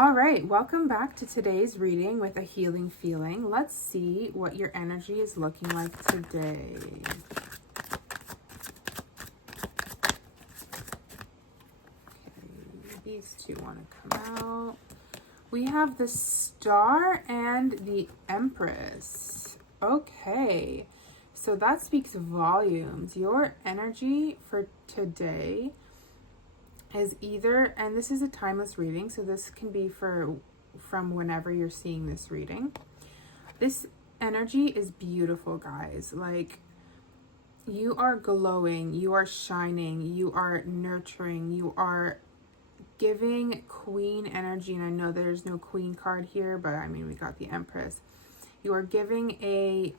All right, welcome back to today's reading with a healing feeling. Let's see what your energy is looking like today. Okay, these two want to come out. We have the Star and the Empress. Okay, so that speaks volumes. Your energy for today is either, and this is a timeless reading, so this can be from whenever you're seeing this reading. This energy is beautiful, guys. Like, you are glowing, you are shining, you are nurturing, you are giving queen energy. And I know there's no queen card here, but I mean, we got the Empress. You are giving a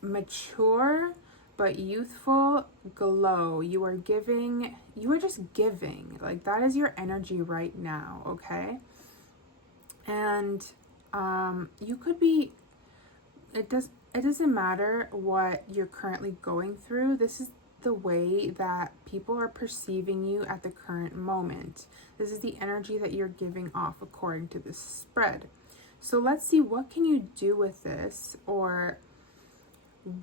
mature but youthful glow. You are just giving. Like, that is your energy right now, okay? And you could be, it doesn't matter what you're currently going through. This is the way that people are perceiving you at the current moment. This is the energy that you're giving off according to this spread. So let's see, what can you do with this, or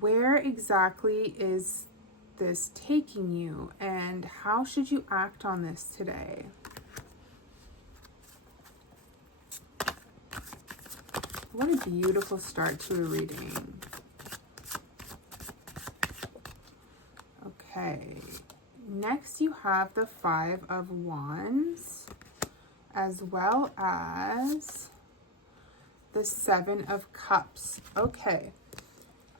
where exactly is this taking you, and how should you act on this today? What a beautiful start to a reading. Okay, next you have the Five of Wands, as well as the Seven of Cups. Okay.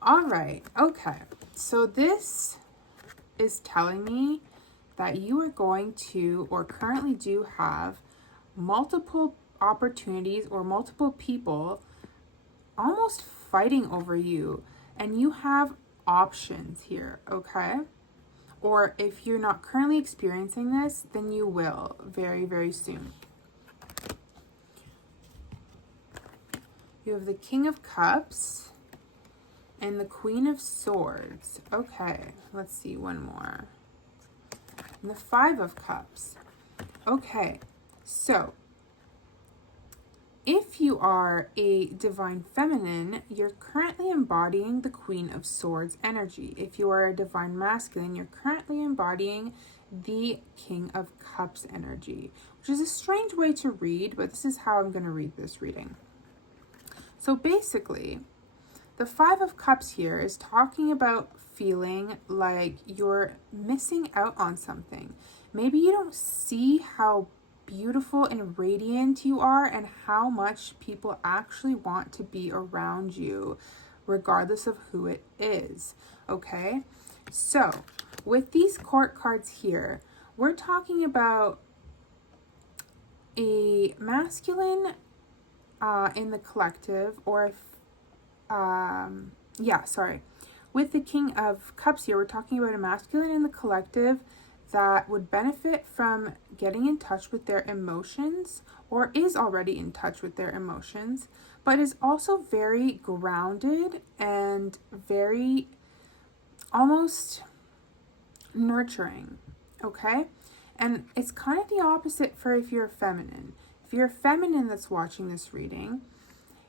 All right. Okay. So this is telling me that you are going to, or currently do have, multiple opportunities or multiple people almost fighting over you, and you have options here, okay? Or if you're not currently experiencing this, then you will very, very soon. You have the King of Cups and the Queen of Swords. Okay, let's see, one more. And the Five of Cups. Okay, so if you are a divine feminine, you're currently embodying the Queen of Swords energy. If you are a divine masculine, you're currently embodying the King of Cups energy, which is a strange way to read, but this is how I'm going to read this reading. So basically, the Five of Cups here is talking about feeling like you're missing out on something. Maybe you don't see how beautiful and radiant you are, and how much people actually want to be around you, regardless of who it is, okay? So, with these court cards here, we're talking about a masculine in the collective, or if with the King of Cups here, we're talking about a masculine in the collective that would benefit from getting in touch with their emotions, or is already in touch with their emotions, but is also very grounded and very almost nurturing, okay? And it's kind of the opposite for if you're feminine. If you're a feminine that's watching this reading,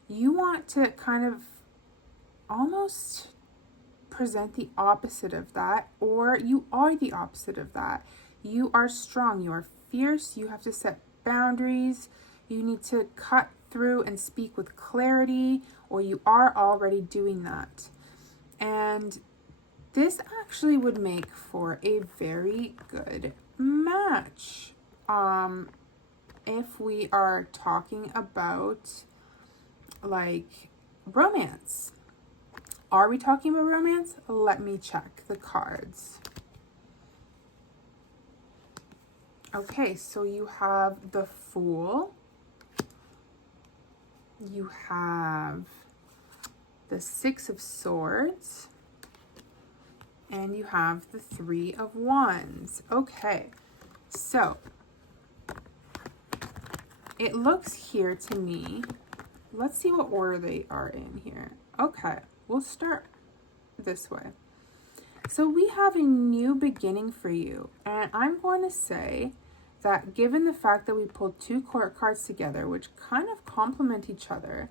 you want to kind of almost present the opposite of that, or you are the opposite of that. You are strong, you are fierce, you have to set boundaries, you need to cut through and speak with clarity, or you are already doing that. And this actually would make for a very good match. If we are talking about like romance. Are we talking about romance? Let me check the cards. Okay, so you have the Fool. You have the Six of Swords. And you have the Three of Wands. Okay, so it looks here to me, let's see what order they are in here. Okay, we'll start this way. So we have a new beginning for you, and I'm going to say that given the fact that we pulled two court cards together, which kind of complement each other,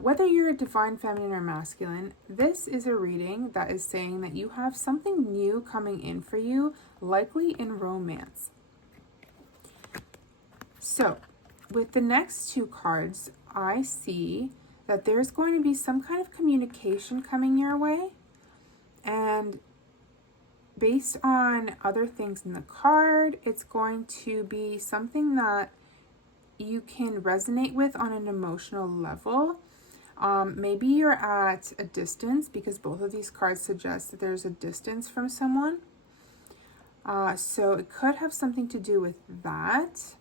whether you're a divine feminine or masculine, this is a reading that is saying that you have something new coming in for you, likely in romance. So with the next two cards, I see that there's going to be some kind of communication coming your way. And based on other things in the card, it's going to be something that you can resonate with on an emotional level. Maybe you're at a distance, because both of these cards suggest that there's a distance from someone. So it could have something to do with that.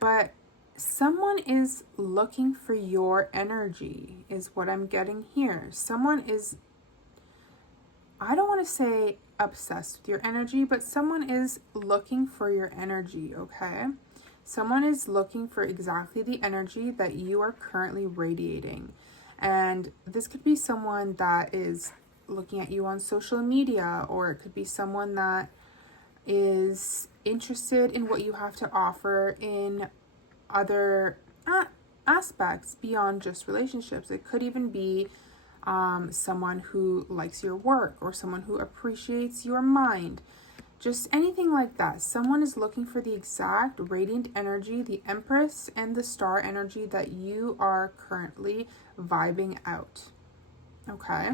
But someone is looking for your energy, is what I'm getting here. Someone is, I don't want to say obsessed with your energy, but someone is looking for your energy, okay? Someone is looking for exactly the energy that you are currently radiating. And this could be someone that is looking at you on social media, or it could be someone that is interested in what you have to offer in other aspects beyond just relationships. It could even be someone who likes your work, or someone who appreciates your mind. Just anything like that. Someone is looking for the exact radiant energy, the Empress and the Star energy that you are currently vibing out. Okay?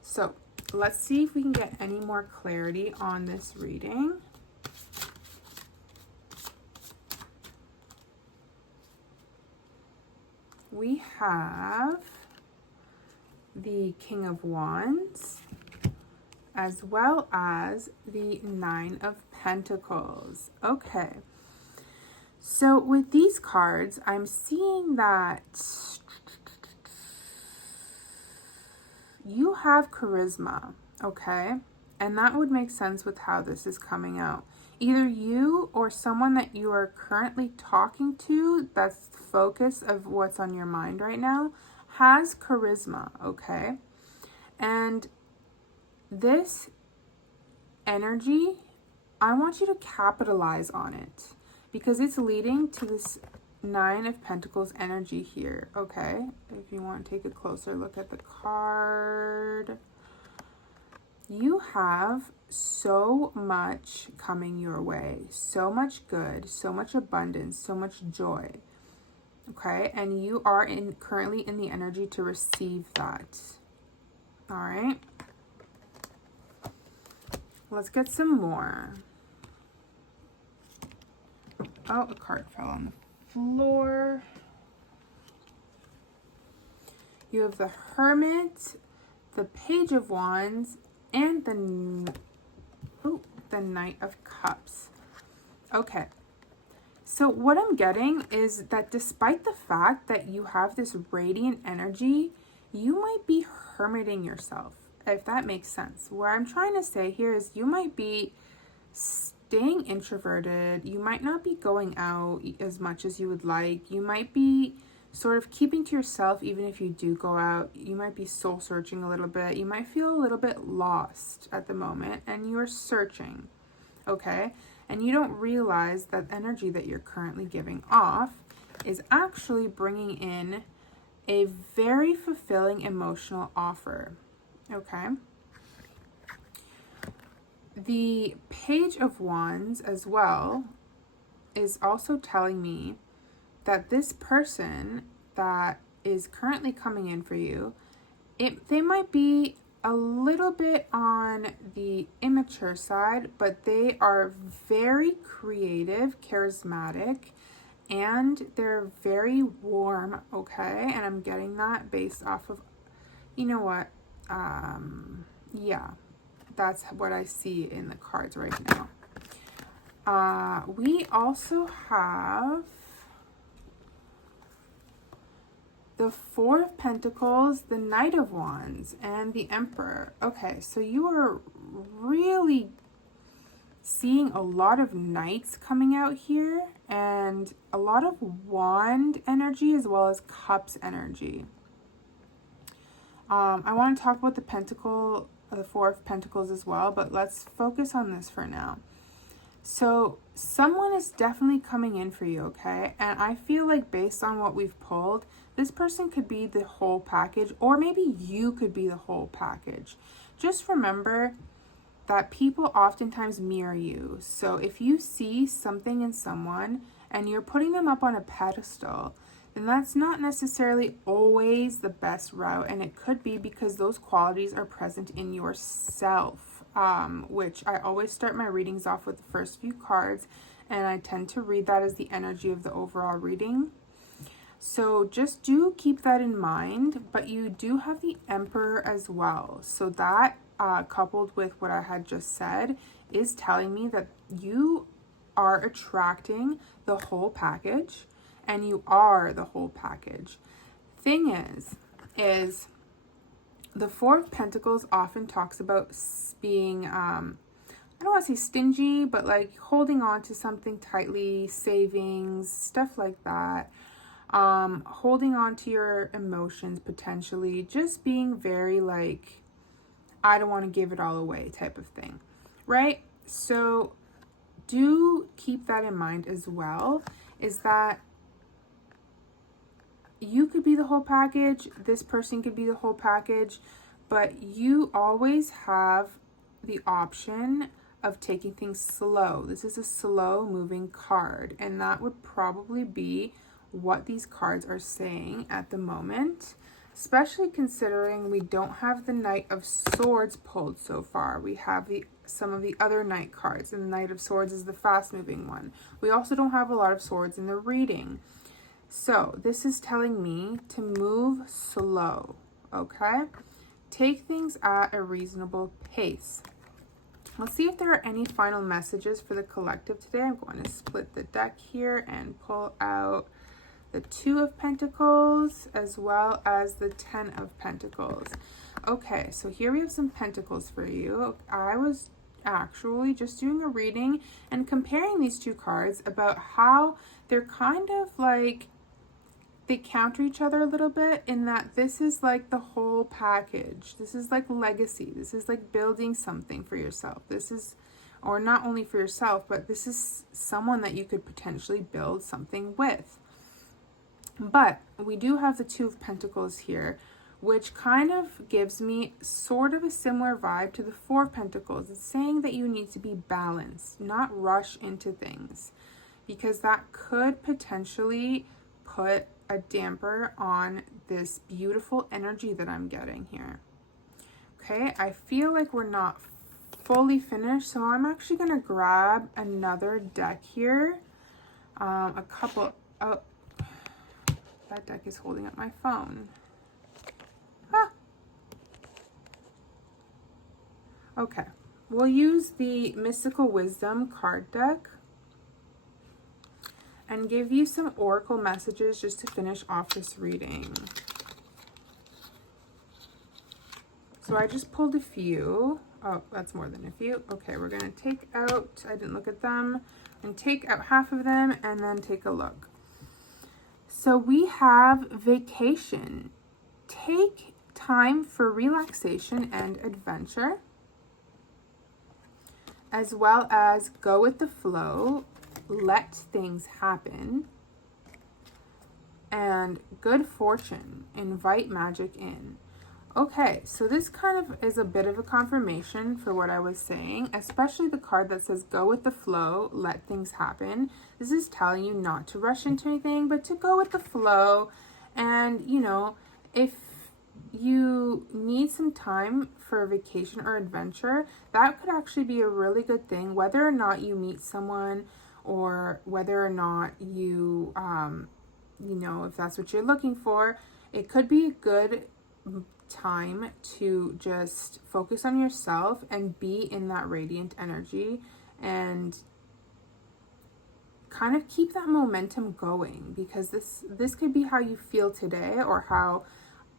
So let's see if we can get any more clarity on this reading. We have the King of Wands, as well as the Nine of Pentacles. Okay, so with these cards, I'm seeing that you have charisma, okay? And that would make sense with how this is coming out. Either you or someone that you are currently talking to, that's the focus of what's on your mind right now, has charisma, okay? And this energy, I want you to capitalize on it, because it's leading to this Nine of Pentacles energy here, okay? If you want to take a closer look at the card, you have so much coming your way, so much good, so much abundance, so much joy, okay? And you are currently in the energy to receive that. All right, let's get some more. Oh, a card fell on the floor. You have the Hermit, the Page of Wands, and the Knight of Cups. Okay, so what I'm getting is that despite the fact that you have this radiant energy, you might be hermiting yourself, if that makes sense. What I'm trying to say here is you might be staying introverted. You might not be going out as much as you would like. You might be sort of keeping to yourself even if you do go out. You might be soul searching a little bit. You might feel a little bit lost at the moment, and you're searching, okay? And you don't realize that energy that you're currently giving off is actually bringing in a very fulfilling emotional offer, okay? The Page of Wands as well is also telling me that this person that is currently coming in for you, they might be a little bit on the immature side, but they are very creative, charismatic, and they're very warm, okay? And I'm getting that based off of, you know what, yeah, that's what I see in the cards right now. We also have the Four of Pentacles, the Knight of Wands, and the Emperor. Okay, so you are really seeing a lot of knights coming out here, and a lot of wand energy as well as cups energy. I want to talk about the Four of Pentacles as well, but let's focus on this for now. So someone is definitely coming in for you, okay? And I feel like based on what we've pulled, this person could be the whole package, or maybe you could be the whole package. Just remember that people oftentimes mirror you. So if you see something in someone and you're putting them up on a pedestal, then that's not necessarily always the best route. And it could be because those qualities are present in yourself. Which I always start my readings off with the first few cards, and I tend to read that as the energy of the overall reading. So just do keep that in mind, but you do have the Emperor as well. So that coupled with what I had just said is telling me that you are attracting the whole package, and you are the whole package. Thing is the Four of Pentacles often talks about being, I don't want to say stingy, but like holding on to something tightly, savings, stuff like that. Holding on to your emotions potentially, just being very like, I don't want to give it all away type of thing, right? So do keep that in mind as well, is that you could be the whole package, this person could be the whole package, but you always have the option of taking things slow. This is a slow moving card, and that would probably be what these cards are saying at the moment, especially considering we don't have the Knight of Swords pulled so far. We have some of the other Knight cards, and the Knight of Swords is the fast moving one. We also don't have a lot of swords in the reading. So this is telling me to move slow, okay? Take things at a reasonable pace. Let's see if there are any final messages for the collective today. I'm going to split the deck here and pull out the Two of Pentacles as well as the Ten of Pentacles. Okay, so here we have some pentacles for you. I was actually just doing a reading and comparing these two cards about how they're kind of like, they counter each other a little bit in that this is like the whole package. This is like legacy. This is like building something for yourself. This is, or not only for yourself, but this is someone that you could potentially build something with. But we do have the Two of Pentacles here, which kind of gives me sort of a similar vibe to the Four of Pentacles. It's saying that you need to be balanced, not rush into things, because that could potentially put a damper on this beautiful energy that I'm getting here. Okay, I feel like we're not fully finished, so I'm actually going to grab another deck here. Oh, that deck is holding up my phone. Ah. Okay, we'll use the Mystical Wisdom card deck and give you some oracle messages just to finish off this reading. So I just pulled a few. Oh, that's more than a few. Okay, we're gonna take out, I didn't look at them, and take out half of them and then take a look. So we have vacation. Take time for relaxation and adventure, as well as go with the flow, let things happen, and good fortune, invite magic in. Okay, so this kind of is a bit of a confirmation for what I was saying, especially the card that says go with the flow, let things happen. This is telling you not to rush into anything, but to go with the flow. And, you know, if you need some time for a vacation or adventure, that could actually be a really good thing, whether or not you meet someone or whether or not you, you know, if that's what you're looking for, it could be a good time to just focus on yourself and be in that radiant energy and kind of keep that momentum going, because this could be how you feel today or how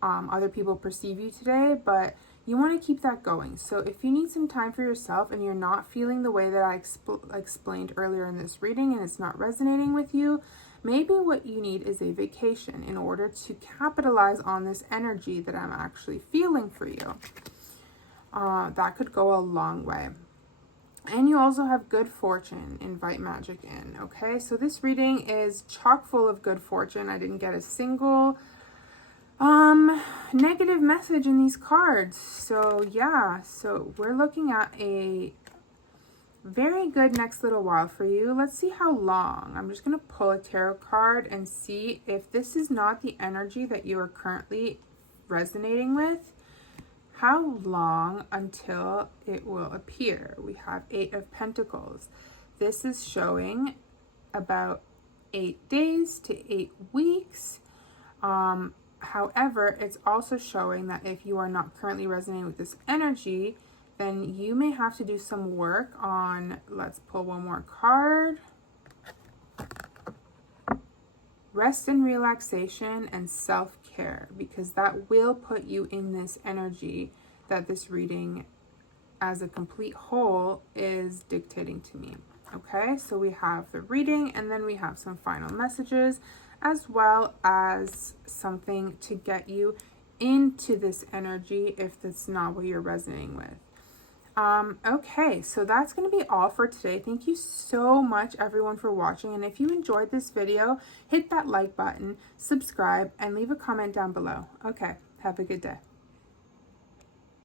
other people perceive you today, but you want to keep that going. So if you need some time for yourself and you're not feeling the way that I explained earlier in this reading and it's not resonating with you, maybe what you need is a vacation in order to capitalize on this energy that I'm actually feeling for you. That could go a long way. And you also have good fortune, invite magic in, okay? So this reading is chock full of good fortune. I didn't get a single negative message in these cards. So yeah, so we're looking at a very good next little while for you. Let's see how long. I'm just going to pull a tarot card and see if this is not the energy that you are currently resonating with. How long until it will appear? We have 8 of Pentacles. This is showing about 8 days to 8 weeks. However, it's also showing that if you are not currently resonating with this energy, then you may have to do some work on, let's pull one more card. Rest and relaxation and self-care, because that will put you in this energy that this reading as a complete whole is dictating to me. Okay, so we have the reading and then we have some final messages as well as something to get you into this energy if that's not what you're resonating with. Okay, so that's going to be all for today. Thank you so much everyone for watching, and if you enjoyed this video, hit that like button, subscribe, and leave a comment down below. Okay, have a good day.